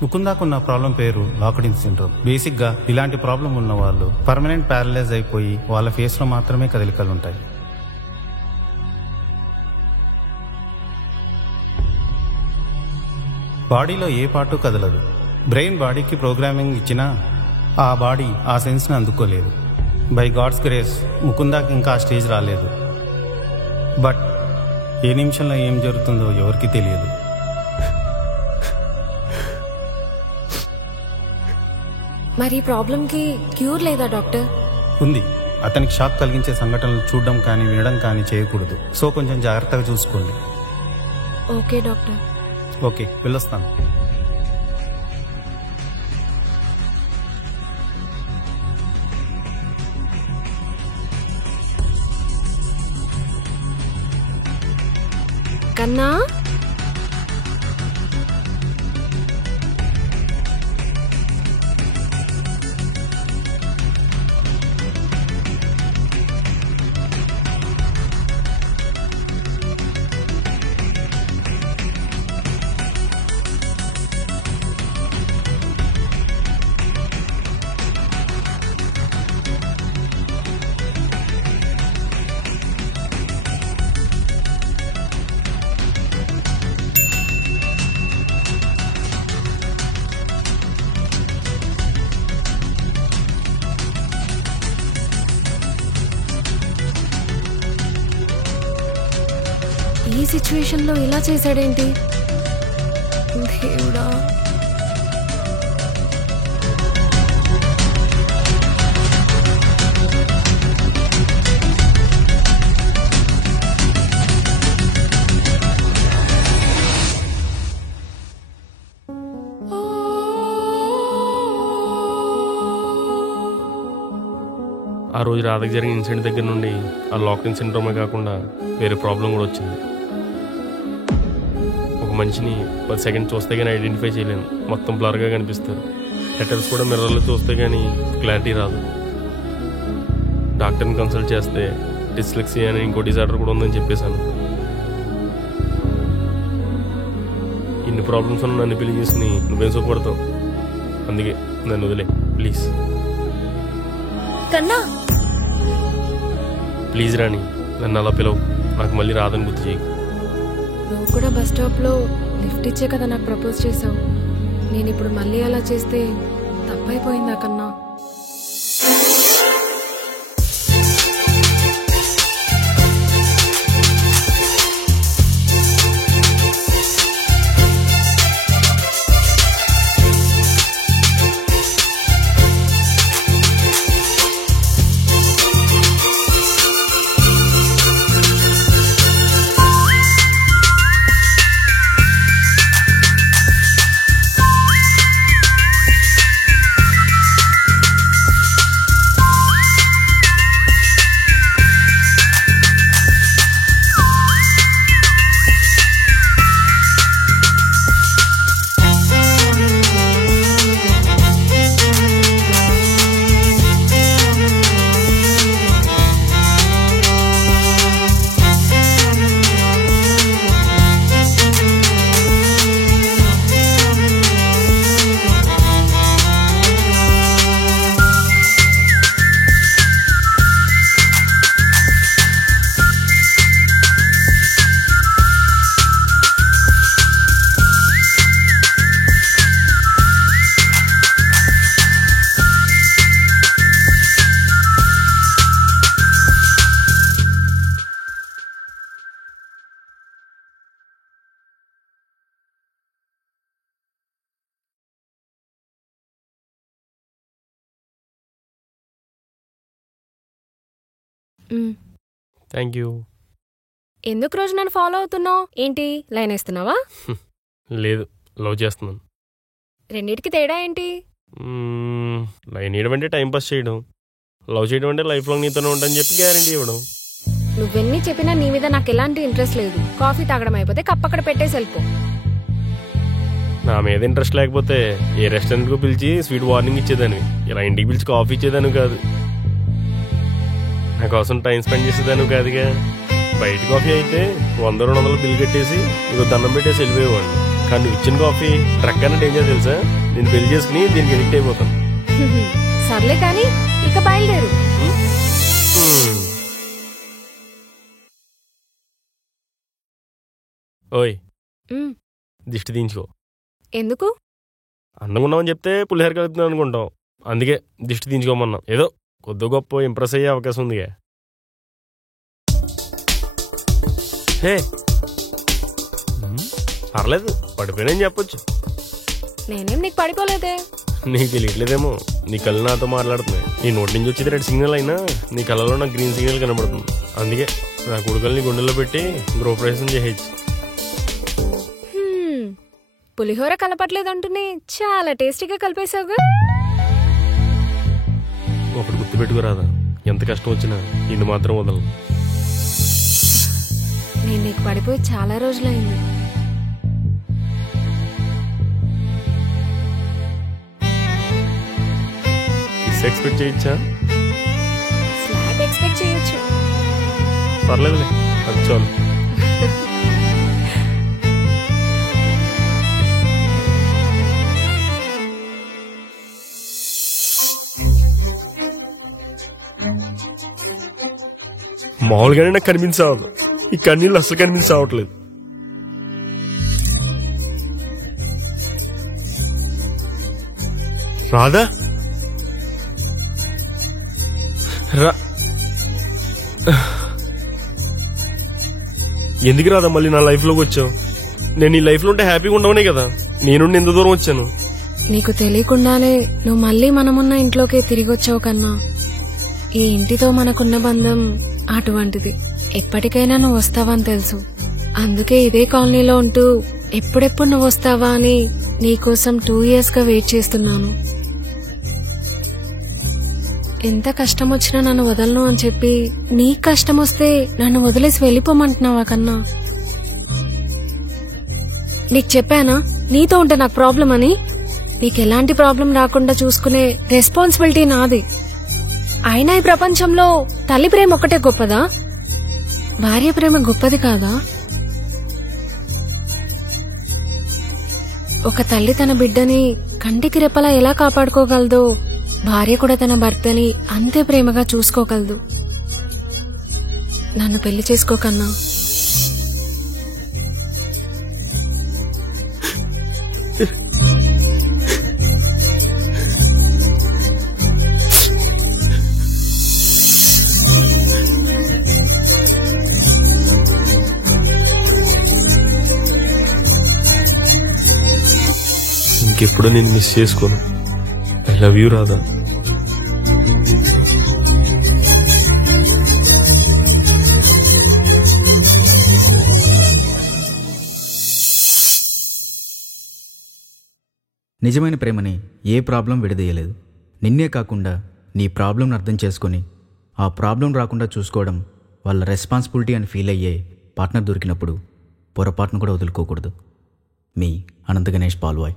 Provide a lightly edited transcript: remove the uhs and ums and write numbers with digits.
ముకుందాకున్న problem పేరు locked-in syndrome. బేసిక్గా ఇలాంటి ప్రాబ్లం ఉన్న వాళ్ళు పర్మనెంట్ ప్యారలైజ్ అయిపోయి వాళ్ళ ఫేస్లో మాత్రమే కదలికలు ఉంటాయి. బాడీలో ఏ పార్టు కదలదు. బ్రెయిన్ బాడీకి ప్రోగ్రామింగ్ ఇచ్చినా ఆ బాడీ ఆ సెన్స్ని అందుకోలేదు. బై గాడ్స్ గ్రేస్ ముకుందాకి ఇంకా ఆ స్టేజ్ రాలేదు. బట్ ఏ నిమిషంలో ఏం జరుగుతుందో ఎవరికి తెలియదు. మరి ప్రాబ్లంకి క్యూర్ లేదా డాక్టర్? ఉంది. అతనికి షాక్ కలిగించే సంఘటనలు చూడడం కానీ వినడం కానీ చేయకూడదు. సో కొంచెం జాగ్రత్తగా చూసుకోండి. Okay doctor. ఓకే, వెళ్ళొస్తాను. కన్నా, ఈ సిచ్యువేషన్లో ఇలా చేశాడేంటి? దేవుడా. ఆ రోజు రాధకి జరిగిన ఇన్సిడెంట్ దగ్గర నుండి ఆ లాక్డ్-ఇన్ సిండ్రోమే కాకుండా వేరే ప్రాబ్లం కూడా వచ్చింది. ఒక మనిషిని 10 సెకండ్స్ చూస్తే కానీ ఐడెంటిఫై చేయలేను. మొత్తం బ్లర్గా కనిపిస్తారు. లెటర్స్ కూడా మిర్రర్లో చూస్తే కానీ క్లారిటీ రాదు. డాక్టర్ని కన్సల్ట్ చేస్తే డిస్లెక్సియా అని ఇంకో డిజార్డర్ కూడా ఉందని చెప్పేశాను. ఇన్ని ప్రాబ్లమ్స్ ఉన్న నన్ను పెళ్లి చేసి నువ్వేం సుఖపడతావు? అందుకే నన్ను వదిలే ప్లీజ్. కన్నా ప్లీజ్ రాణి, నన్ను అలా పిలవు. నాకు మళ్ళీ రాదని గుర్తు చేయి. నువ్వు కూడా బస్ స్టాప్లో లిఫ్ట్ ఇచ్చే కదా నాకు ప్రపోజ్ చేసావు. నేను ఇప్పుడు మళ్ళీ అలా చేస్తే తప్పైపోయిందా కన్నా? Thank you. ఎందుకు రోజు నన్ను ఫాలో అవుతున్నావు? ఏంటి లైన్ వేస్తున్నావా? లేదు, లవ్ చేస్తున్నాను. రెండిటికి తేడా ఏంటి? లైన్ వేయడం అంటే టైంపాస్ చేయడం, లవ్ చేయడం అంటే లైఫ్ లాంగ్ నీతోనే ఉంటానని చెప్పి గ్యారంటీ ఇవ్వడం. నువ్వెన్ని చెప్పినా నీ మీద నాకు ఎలాంటి ఇంట్రెస్ట్ లేదు. కాఫీ తాగడం అయిపోతే కప్ అక్కడ పెట్టేసి వెళ్ళిపో. నా మీద ఇంట్రెస్ట్ లేకపోతే ఏ రెస్టారెంట్కు పిలిచి స్వీట్ వార్నింగ్ ఇచ్చేదాన్ని, ఇలా ఇంటికి పిలిచి కాఫీ ఇచ్చేదాన్ని కాదు. నా కోసం టైం స్పెండ్ చేసేదాన్ని కాదుగా. బయట కాఫీ అయితే 100-200 బిల్ కట్టేసి ఇదో దండం పెట్టేసి వెళ్ళిపోయేవాడిని. కానీ నువ్వు ఇచ్చిన కాఫీ డ్రగ్ అన్న డేంజర్ తెలుసా? నేను పెళ్లి చేసుకుని దీనికి ఎడిక్ట్ అయిపోతాను. సర్లే కానీ ఇక బయలుదేరు. ఓయ్ దిష్టి తీయించుకో. ఎందుకు? అందంగా ఉన్నామని చెప్తే పులిహోర కలుగుతున్నావు అనుకుంటాం, అందుకే దిష్టి తీయించుకోమన్నా. ఏదో కొద్ది గొప్ప ఇంప్రెస్ అయ్యే అవకాశం ఉందిగా. హే పర్లేదు, పడిపోయినా చెప్పొచ్చు. నేనేం నీకు పడిపోలేదే. నీకు తెలియట్లేదేమో, నీ కళ్ళు నాతో మాట్లాడుతున్నాయి. నీ నోటి నుంచి వచ్చేది రెడ్ సిగ్నల్ అయినా నీ కళ్ళలో నాకు గ్రీన్ సిగ్నల్ కనబడుతుంది. అందుకే నా కొడుకుల్ని గుండెల్లో పెట్టి గృహప్రవేశం చేయొచ్చు. పులిహోర కలపట్లేదంటూనే చాలా టేస్టీగా కలిపేశావుగా. ఒకటి గుర్తుపెట్టుకురాదా, ఎంత కష్టం వచ్చినా నిన్ను మాత్రం వదలను. నేను నీకు పడిపోయి చాలా రోజులైంది. ఎక్స్పెక్ట్ చేయొచ్చా? స్లాబ్ ఎక్స్పెక్ట్ చేయొచ్చు. పర్లేదులే, అది చాలు. మామూలుగానే నాకు కనిపించవద్దు, ఈ కన్నీళ్ళు అసలు కనిపించవట్లేదు. రాదా ఎందుకు రాదా మళ్ళీ నా లైఫ్ లోకి వచ్చావు? నేను ఈ లైఫ్ లో ఉంటే హ్యాపీగా ఉండవనే కదా నేను ఎంత దూరం వచ్చాను. నీకు తెలియకుండానే నువ్వు మళ్ళీ మనమున్న ఇంట్లోకి తిరిగి వచ్చావు కన్నా. ఈ ఇంటితో మనకున్న బంధం అటువంటిది. ఎప్పటికైనా నువ్వు వస్తావని తెలుసు. అందుకే ఇదే కాలనీలో ఉంటూ ఎప్పుడెప్పుడు నువ్వు వస్తావా అని నీకోసం 2 years గా వెయిట్ చేస్తున్నాను. ఎంత కష్టం వచ్చినా నన్ను వదలను అని చెప్పి నీకు కష్టం వస్తే నన్ను వదిలేసి వెళ్ళిపోమంటున్నావా కన్నా? నీకు చెప్పానా నీతో ఉంటే నాకు ప్రాబ్లం అని? నీకు ఎలాంటి ప్రాబ్లం రాకుండా చూసుకునే రెస్పాన్సిబిలిటీ నాది. అయినా ఈ ప్రపంచంలో తల్లి ప్రేమ ఒక్కటే గొప్పదా? భార్య ప్రేమ గొప్పది కాదా? ఒక తల్లి తన బిడ్డని కంటికి రెప్పలా ఎలా కాపాడుకోగలదో భార్య కూడా తన భర్తని అంతే ప్రేమగా చూసుకోగలదు. నన్ను పెళ్లి చేసుకోకన్నా. ఇంకెప్పుడు నేను మిస్ చేసుకోను. I love you Radha. నిజమైన ప్రేమని ఏ ప్రాబ్లం విడదీయలేదు. నిన్నే కాకుండా నీ ప్రాబ్లంను అర్థం చేసుకొని ఆ ప్రాబ్లం రాకుండా చూసుకోవడం వాళ్ళ రెస్పాన్సిబిలిటీ అని ఫీల్ అయ్యే పార్ట్నర్ దొరికినప్పుడు పొరపాటును కూడా వదులుకోకూడదు. మీ అనంత గణేష్ పాల్వాయ్.